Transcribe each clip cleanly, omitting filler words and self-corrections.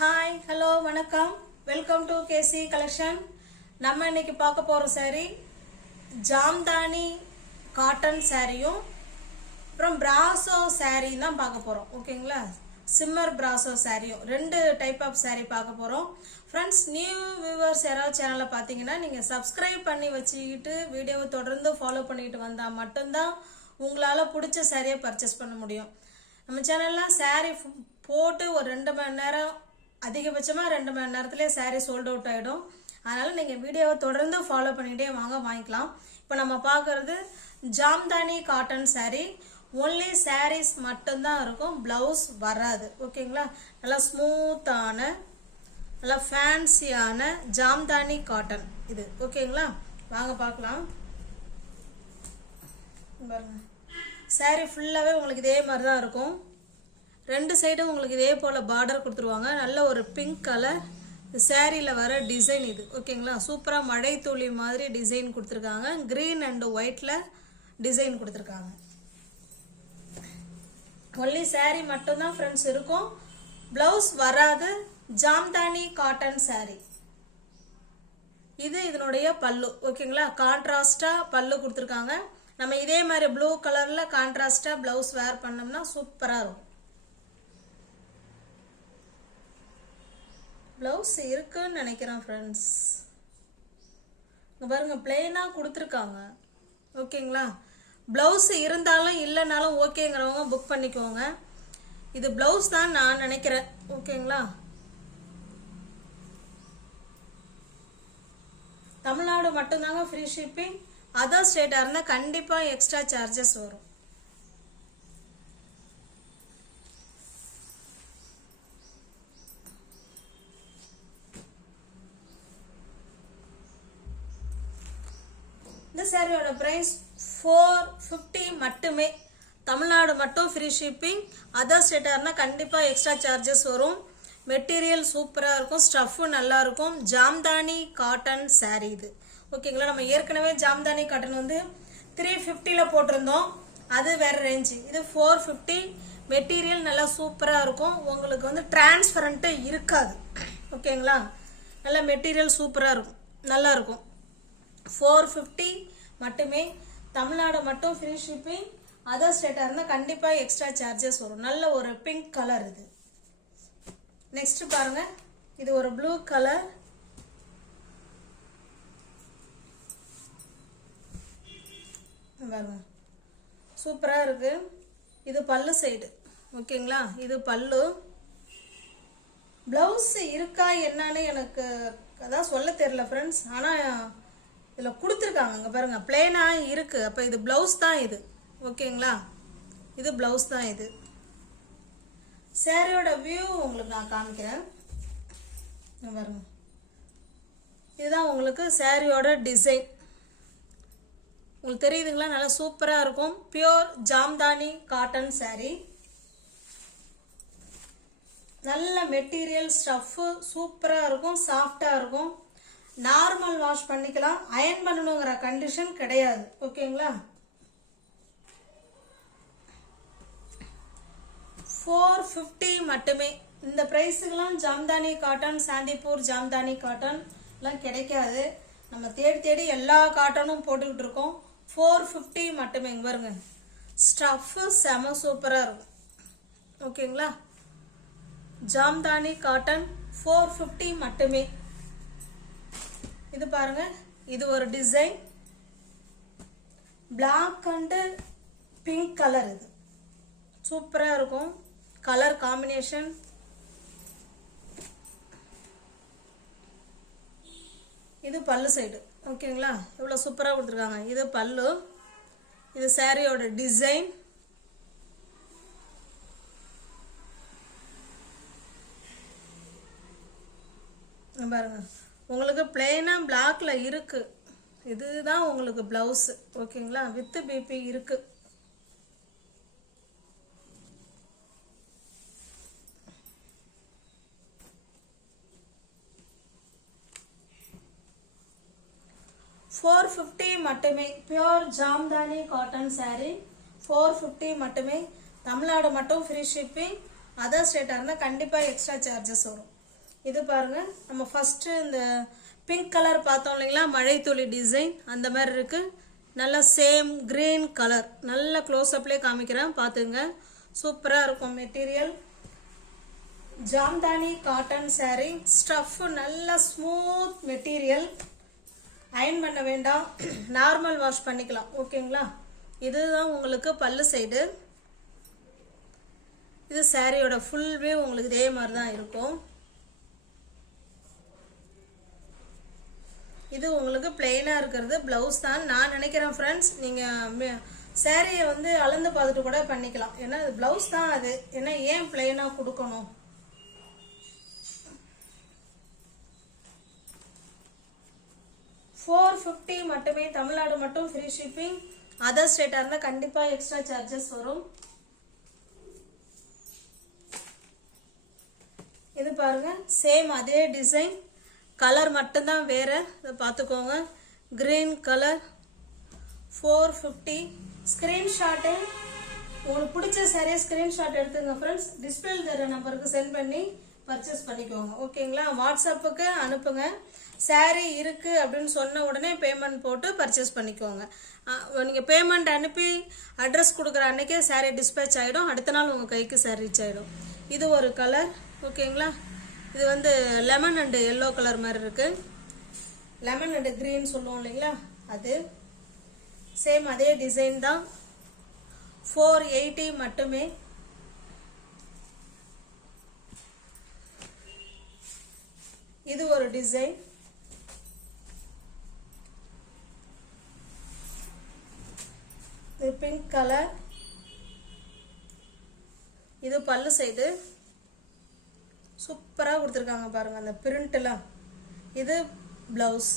Hi hello வணக்கம் welcome to KC collection. நம்ம இன்னைக்கு பார்க்க போகிற saree ஜாம்தானி காட்டன் சாரியும் அப்புறம் பிராசோ saree தான் பார்க்க போகிறோம். ஓகேங்களா, சிம்மர் பிராசோ சாரியும் ரெண்டு டைப் ஆஃப் saree பார்க்க போகிறோம். ஃப்ரெண்ட்ஸ், நியூ வியூவர்ஸ் யாராவது சேனலை பார்த்தீங்கன்னா நீங்கள் சப்ஸ்கிரைப் பண்ணி வச்சுக்கிட்டு வீடியோவை தொடர்ந்து ஃபாலோ பண்ணிட்டு வந்தால் மட்டும்தான் உங்களால் பிடிச்ச சாரியை பர்ச்சேஸ் பண்ண முடியும். நம்ம சேனலில் saree போட்டு ஒரு 2 மணி நேரம், அதிகபட்சமாக 2 மணி நேரத்துலேயே saree சோல்ட் அவுட் ஆகிடும். அதனால் நீங்கள் வீடியோவை தொடர்ந்து ஃபாலோ பண்ணிகிட்டே வாங்கிக்கலாம். இப்போ நம்ம பார்க்குறது Jamdani cotton saree. Only sarees மட்டும்தான் இருக்கும், ப்ளவுஸ் வராது. ஓகேங்களா, நல்லா ஸ்மூத்தான நல்லா ஃபேன்சியான ஜாம்தானி காட்டன் இது. ஓகேங்களா, வாங்க பார்க்கலாம். பாருங்க, saree ஃபுல்லாகவே உங்களுக்கு இதே மாதிரி தான் இருக்கும். ரெண்டு சைடும் உங்களுக்கு இதே போல் பார்டர் கொடுத்துருவாங்க. நல்ல ஒரு பிங்க் கலர் சேரீயில் வர டிசைன் இது. ஓகேங்களா, சூப்பராக மழை துளி மாதிரி டிசைன் கொடுத்துருக்காங்க. க்ரீன் அண்ட் ஒயிட்டில் டிசைன் கொடுத்துருக்காங்க. ஒன்லி saree மட்டும்தான் ஃப்ரெண்ட்ஸ் இருக்கும், ப்ளவுஸ் வராது. ஜாம்தானி காட்டன் saree இது. இதனுடைய பல்லு. ஓகேங்களா, கான்ட்ராஸ்டாக பல்லு கொடுத்துருக்காங்க. நம்ம இதே மாதிரி ப்ளூ கலரில் கான்ட்ராஸ்டாக ப்ளவுஸ் வேர் பண்ணோம்னா சூப்பராக இருக்கும். ப்ளவுஸ் இருக்குன்னு நினைக்கிறேன் ஃப்ரெண்ட்ஸ். இங்கே பாருங்கள், பிளெயினாக கொடுத்துருக்காங்க. ஓகேங்களா, ப்ளவுஸ் இருந்தாலும் இல்லைனாலும் ஓகேங்கிறவங்க புக் பண்ணிக்கோங்க. இது ப்ளவுஸ் தான் நான் நினைக்கிறேன். ஓகேங்களா, தமிழ்நாடு மட்டும்தாங்க ஃப்ரீ ஷிப்பிங். அதர் ஸ்டேட்டாக இருந்தால் கண்டிப்பாக எக்ஸ்ட்ரா சார்ஜஸ் வரும். இந்த சாரியோட ப்ரைஸ் 450 மட்டுமே. தமிழ்நாடு மட்டும் ஃப்ரீ ஷிப்பிங். அதர் ஸ்டேட்டாக இருந்தால் கண்டிப்பாக எக்ஸ்ட்ரா சார்ஜஸ் வரும். மெட்டீரியல் சூப்பராக இருக்கும், ஸ்டஃப்பு நல்லா இருக்கும். ஜாம்தானி காட்டன் saree இது. ஓகேங்களா, நம்ம ஏற்கனவே ஜாம்தானி காட்டன் வந்து 350 போட்டிருந்தோம், அது வேற ரேஞ்சு. இது 450. மெட்டீரியல் நல்லா சூப்பராக இருக்கும். உங்களுக்கு வந்து டிரான்ஸ்பரண்ட்டு இருக்காது. ஓகேங்களா, நல்லா மெட்டீரியல் சூப்பராக இருக்கும், நல்லா இருக்கும். 450 மட்டுமே. தமிழ்நாடு மட்டும் ஃப்ரீ ஷிப்பிங். அதர் ஸ்டேட்டாக இருந்தால் கண்டிப்பாக எக்ஸ்ட்ரா சார்ஜஸ் வரும். நல்ல ஒரு பிங்க் கலர் இது. நெக்ஸ்ட் பாருங்க, இது ஒரு ப்ளூ கலர். பாருங்க, சூப்பராக இருக்கு. இது பல்லு சைடு. ஓகேங்களா, இது பல்லு. ப்ளவுஸ் இருக்கா என்னன்னு எனக்கு அதான் சொல்ல தெரியல ஃப்ரெண்ட்ஸ். ஆனால் இதில் கொடுத்துருக்காங்க. இங்கே பாருங்கள், பிளெயினாக இருக்குது. அப்போ இது ப்ளவுஸ் தான் இது. ஓகேங்களா, இது ப்ளவுஸ் தான் இது. சேரீயோட வியூ உங்களுக்கு நான் காமிக்கிறேன். பாருங்க, இதுதான் உங்களுக்கு சேரீயோட டிசைன். உங்களுக்கு தெரியுதுங்களா, நல்லா சூப்பராக இருக்கும். Pure Jamdani cotton saree. நல்ல மெட்டீரியல் ஸ்டஃப்பு சூப்பராக இருக்கும், சாஃப்டாக இருக்கும். நார்மல் வாஷ் பண்ணிக்கலாம், அயன் பண்ணணுங்கிற கண்டிஷன் கிடையாது. ஓகேங்களா, 450 மட்டுமே. இந்த ப்ரைஸுக்கெல்லாம் ஜாம்தானி காட்டன், சாந்திப்பூர் ஜாம்தானி காட்டன் எல்லாம் கிடைக்காது. நம்ம தேடி தேடி எல்லா காட்டனும் போட்டுக்கிட்டு இருக்கோம். 450 மட்டுமே. இங்கே பாருங்க, ஸ்டஃப்பு செம சூப்பராக இருக்கும். ஓகேங்களா, ஜாம்தானி காட்டன் 450 மட்டுமே. இது பாருங்க, இது ஒரு design. Black and pink colour. இது சூப்பராக இருக்கும் கலர் காம்பினேஷன். இது பல்லு சைடு. ஓகேங்களா, இவ்வளோ சூப்பராக கொடுத்துருக்காங்க. இது பல்லு. இது சாரியோட டிசைன். பாருங்க, உங்களுக்கு பிளெயினாக பிளாக்ல இருக்கு. இதுதான் உங்களுக்கு பிளவுஸ். ஓகேங்களா, வித் பிபி இருக்கு. $450 மட்டுமே. பியோர் ஜாம்தானி காட்டன் saree 450 மட்டுமே. தமிழ்நாடு மட்டும் ஃப்ரீ ஷிப்பிங். அதர் ஸ்டேட்டாக இருந்தால் கண்டிப்பாக எக்ஸ்ட்ரா சார்ஜஸ் வரும். இது பாருங்க, நம்ம ஃபர்ஸ்ட் இந்த பிங்க் கலர் பார்த்தோம் இல்லைங்களா, மழைத்துளி டிசைன் அந்த மாதிரி இருக்கு. நல்லா சேம் கிரீன் கலர், நல்ல க்ளோஸ் அப்லேயே காமிக்கிறேன் பார்த்துங்க. சூப்பராக இருக்கும் material. Jamdani cotton saree, stuff நல்ல ஸ்மூத் மெட்டீரியல். அயன் பண்ண வேண்டாம், நார்மல் வாஷ் பண்ணிக்கலாம். ஓகேங்களா? இதுதான் உங்களுக்கு பல்லு சைடு. இது சாரியோட ஃபுல் வியூ உங்களுக்கு இதே மாதிரி தான் இருக்கும். இது உங்களுக்கு பிளெயினாக இருக்கிறது ப்ளவுஸ் தான் நான் நினைக்கிறேன் ஃப்ரெண்ட்ஸ். நீங்கள் சாரியை வந்து அளந்து பார்த்துட்டு கூட பண்ணிக்கலாம். ஏன்னா அது ப்ளவுஸ் தான் அது. ஏன்னா ஏன் பிளெயினாக கொடுக்கணும்? $450 மட்டுமே. தமிழ்நாடு மட்டும் ஃப்ரீ ஷிப்பிங். அதர் ஸ்டேட்டாக இருந்தால் கண்டிப்பாக எக்ஸ்ட்ரா சார்ஜஸ் வரும். இது பாருங்க, சேம் அதே டிசைன், கலர் மட்டும்தான் வேற. இதை பார்த்துக்கோங்க, கிரீன் கலர். 450. ஸ்க்ரீன்ஷாட்டு உங்களுக்கு பிடிச்ச சாரியை ஸ்க்ரீன்ஷாட் எடுத்துங்க ஃப்ரெண்ட்ஸ். டிஸ்பிளே தர நம்பருக்கு சென்ட் பண்ணி பர்ச்சேஸ் பண்ணிக்கோங்க. ஓகேங்களா? வாட்ஸ்அப்புக்கு அனுப்புங்க. சாரி இருக்கு அப்படின்னு சொன்ன உடனே பேமெண்ட் போட்டு பர்ச்சேஸ் பண்ணிக்கோங்க. நீங்கள் பேமெண்ட் அனுப்பி அட்ரஸ் கொடுக்குற அன்னைக்கே சாரி டிஸ்பேச் ஆகிடும். அடுத்த நாள் உங்கள் கைக்கு சாரி ரீச் ஆகிடும். இது ஒரு கலர். ஓகேங்களா? இது வந்து லெமன் அண்டு எல்லோ கலர் மாதிரி இருக்கு. லெமன் அண்டு கிரீன் சொல்லுவோம் இல்லைங்களா, அது சேம் அதே டிசைன் தான். 480 மட்டுமே. இது ஒரு டிசைன். இது பிங்க் கலர். இது பல்லு சைடு. சூப்பராக கொடுத்துருக்காங்க பாருங்க அந்த பிரிண்ட்லாம். இது பிளவுஸ்.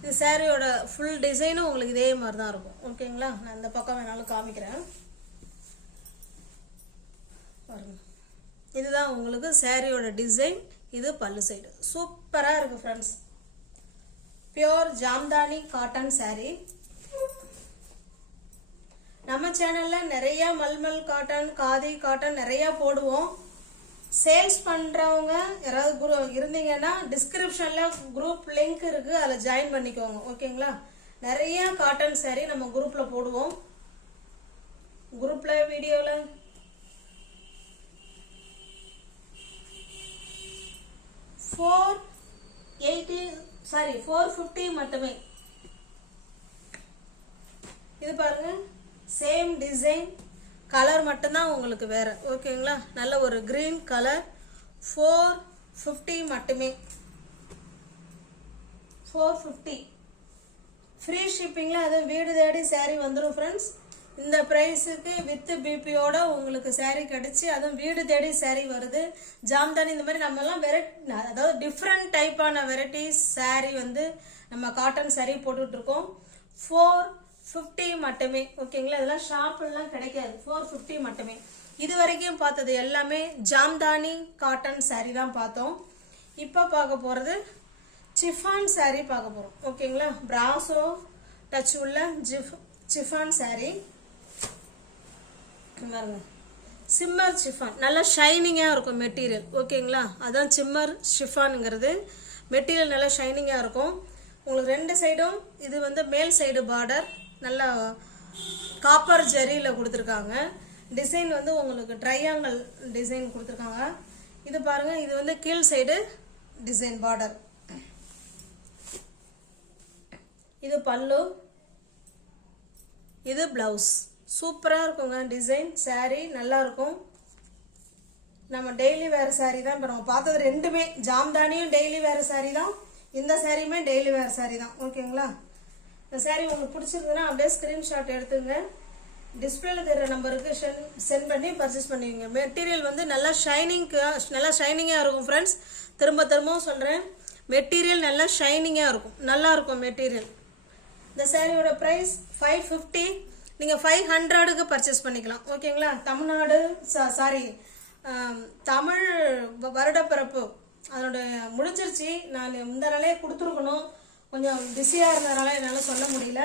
இது சாரியோட ஃபுல் டிசைனும் உங்களுக்கு இதே மாதிரி தான் இருக்கும். ஓகேங்களா? நான் இந்த பக்கம் வேணாலும் காமிக்கிறேன் பாருங்க. இதுதான் உங்களுக்கு சாரியோட டிசைன். இது பல்லு சைடு. சூப்பராக இருக்கு friends. Pure Jamdani cotton saree. நம்ம சேனல்ல நிறைய மல்மல் காட்டன், காதி காட்டன் நிறைய போடுவோம். சேல்ஸ் பண்றவங்க யாராவது இருந்தீங்கன்னா டிஸ்கிரிப்ஷன்ல குரூப் லிங்க் இருக்கு, அதில் ஜாயின் பண்ணிக்கோங்க. ஓகேங்களா? நிறைய காட்டன் saree நம்ம குரூப்ல போடுவோம். குரூப்ல வீடியோல 450 மட்டுமே. இது பாருங்க, சேம் டிசைன், கலர் மட்டும்தான் உங்களுக்கு வேற. ஓகேங்களா? நல்ல ஒரு கிரீன் கலர். 450 மட்டுமே. 450 ஃப்ரீ ஷிப்பிங்ல. அது வீடு தேடி saree வந்துடும் ஃப்ரெண்ட்ஸ். இந்த ப்ரைஸுக்கு வித் பிபியோட உங்களுக்கு saree கிடைச்சி, அதுவும் வீடு தேடி saree வருது. ஜாம்தானி இந்த மாதிரி நம்மலாம் வெரைட்டி, அதாவது டிஃப்ரெண்ட் டைப்பான வெரைட்டிஸ் saree வந்து நம்ம காட்டன் saree போட்டுட்டு இருக்கோம். 450 மட்டுமே. ஓகேங்களா? இதெல்லாம் ஷாப்லாம் கிடைக்காது. 450 மட்டுமே. இது வரைக்கும் பார்த்தது எல்லாமே ஜாம்தானி காட்டன் saree தான் பார்த்தோம். இப்போ பார்க்க போகிறது சிஃபான் saree பார்க்க போகிறோம். ஓகேங்களா? பிராசோ டச் உள்ள சிஃபான் saree பாருங்க. சிம்மர் சிஃபான், நல்லா ஷைனிங்காக இருக்கும் மெட்டீரியல். ஓகேங்களா? அதான் சிம்மர் ஷிஃபானுங்கிறது. மெட்டீரியல் நல்லா ஷைனிங்காக இருக்கும். உங்களுக்கு ரெண்டு சைடும் இது வந்து மேல் சைடு பார்டர் நல்லா காப்பர் ஜரியில் கொடுத்துருக்காங்க. டிசைன் வந்து உங்களுக்கு ட்ரையாங்கிள் டிசைன் கொடுத்துருக்காங்க. இது பாருங்க, இது வந்து கீழ் சைடு டிசைன் பார்டர். இது பல்லு, இது பிளவுஸ். சூப்பராக இருக்குங்க டிசைன். saree நல்லா இருக்கும். நம்ம டெய்லி வேர் saree தான். இப்போ நம்ம பார்த்தது ரெண்டுமே, ஜாம்தானியும் டெய்லி வேர் saree தான், இந்த சாரியுமே டெய்லி வேர் saree தான். ஓகேங்களா? இந்த saree உங்களுக்கு பிடிச்சிருக்குன்னா அப்படியே ஸ்க்ரீன்ஷாட் எடுத்துங்க. டிஸ்பிளேல தெரிகிற நம்பருக்கு சென்ட் பண்ணி பர்ச்சேஸ் பண்ணுவீங்க. மெட்டீரியல் வந்து நல்லா ஷைனிங்காக இருக்கும் ஃப்ரெண்ட்ஸ். திரும்பவும் சொல்கிறேன், மெட்டீரியல் நல்லா ஷைனிங்காக இருக்கும். நல்லா இருக்கும் மெட்டீரியல். இந்த சாரியோட ப்ரைஸ் 550. நீங்கள் 500க்கு பர்ச்சேஸ் பண்ணிக்கலாம். ஓகேங்களா? தமிழ்நாடு தமிழ் வருடப்பிறப்பு அதனுடைய முடிஞ்சிருச்சு. நான் இந்த நாளே கொடுத்துருக்கணும், கொஞ்சம் பிஸியாக இருந்ததுனால என்னால் சொல்ல முடியல.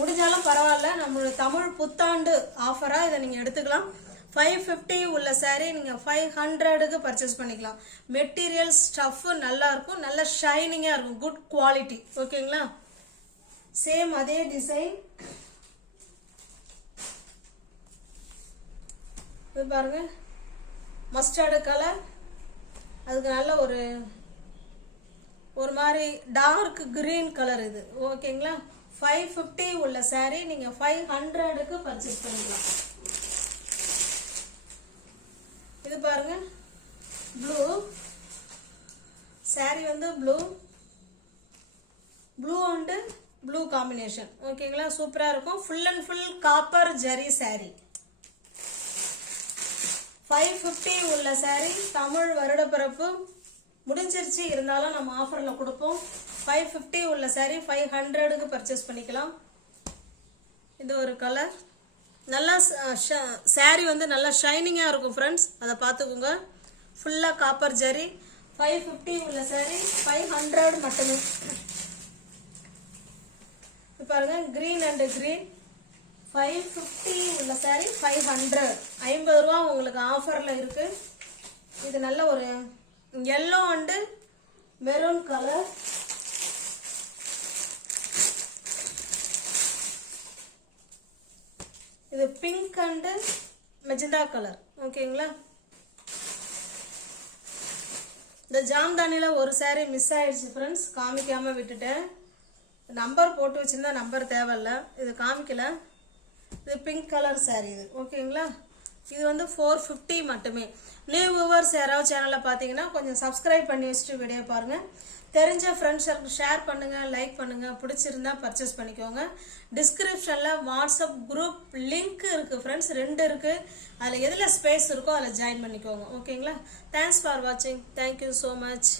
முடிஞ்சாலும் பரவாயில்ல, நம்மளுடைய தமிழ் புத்தாண்டு ஆஃபராக இதை நீங்கள் எடுத்துக்கலாம். 550 உள்ள saree நீங்கள் 500க்கு பர்ச்சேஸ் பண்ணிக்கலாம். மெட்டீரியல் ஸ்டஃப் நல்லா இருக்கும், நல்ல ஷைனிங்காக இருக்கும், குட் குவாலிட்டி. ஓகேங்களா? சேம் அதே டிசைன். இது பாருங்க, மஸ்டர்டு கலர், அதுக்கு நல்ல ஒரு மாதிரி டார்க் கிரீன் கலர் இது. ஓகேங்களா? 550 உள்ள saree நீங்கள் 500க்கு பர்ச்சேஸ் பண்ணிக்கலாம். இது பாருங்க, ப்ளூ saree வந்து ப்ளூ அண்டு ப்ளூ காம்பினேஷன். ஓகேங்களா? சூப்பராக இருக்கும். Full and full copper zari saree. 550 உள்ள saree. தமிழ் வருடப்பிறப்பு முடிஞ்சிருச்சு, இருந்தாலும் நம்ம ஆஃபரில் கொடுப்போம். 550 உள்ள saree 500க்கு பர்ச்சேஸ் பண்ணிக்கலாம். இது ஒரு கலர். நல்லா saree வந்து நல்லா ஷைனிங்காக இருக்கும் ஃப்ரெண்ட்ஸ், அதை பார்த்துக்கோங்க. ஃபுல்லாக காப்பர் ஜரி. 550 உள்ள saree 500 மட்டுமே. பாருங்க, கிரீன் அண்ட் கிரீன். 550 உள்ள saree 500. 50 ரூபா உங்களுக்கு ஆஃபரில் இருக்கு. இது நல்ல ஒரு yellow அண்டு மெரூன் கலர். இது பிங்க் அண்டு மெஜந்தா கலர். ஓகேங்களா? இந்த ஜாம்தானியில் ஒரு saree மிஸ் ஆயிடுச்சு ஃப்ரெண்ட்ஸ், காமிக்காமல் விட்டுட்டேன். நம்பர் போட்டு வச்சுருந்தா நம்பர் தேவையில்ல, இது காமிக்கல. இது பிங்க் கலர் saree இது. ஓகேங்களா? இது வந்து 450 மட்டுமே. நியூ வியூவர்ஸ் யாராவது சேனலில் பார்த்தீங்கன்னா கொஞ்சம் சப்ஸ்கிரைப் பண்ணி வச்சுட்டு வீடியோ பாருங்கள். தெரிஞ்ச ஃப்ரெண்ட்ஸுக்கு ஷேர் பண்ணுங்கள், லைக் பண்ணுங்கள். பிடிச்சிருந்தா பர்ச்சேஸ் பண்ணிக்கோங்க. டிஸ்கிரிப்ஷனில் வாட்ஸ்அப் குரூப் லிங்க் இருக்குது ஃப்ரெண்ட்ஸ், 2 இருக்குது. அதில் எதில் ஸ்பேஸ் இருக்கோ அதில் ஜாயின் பண்ணிக்கோங்க. ஓகேங்களா? தேங்க்ஸ் ஃபார் வாட்சிங். Thank you so much.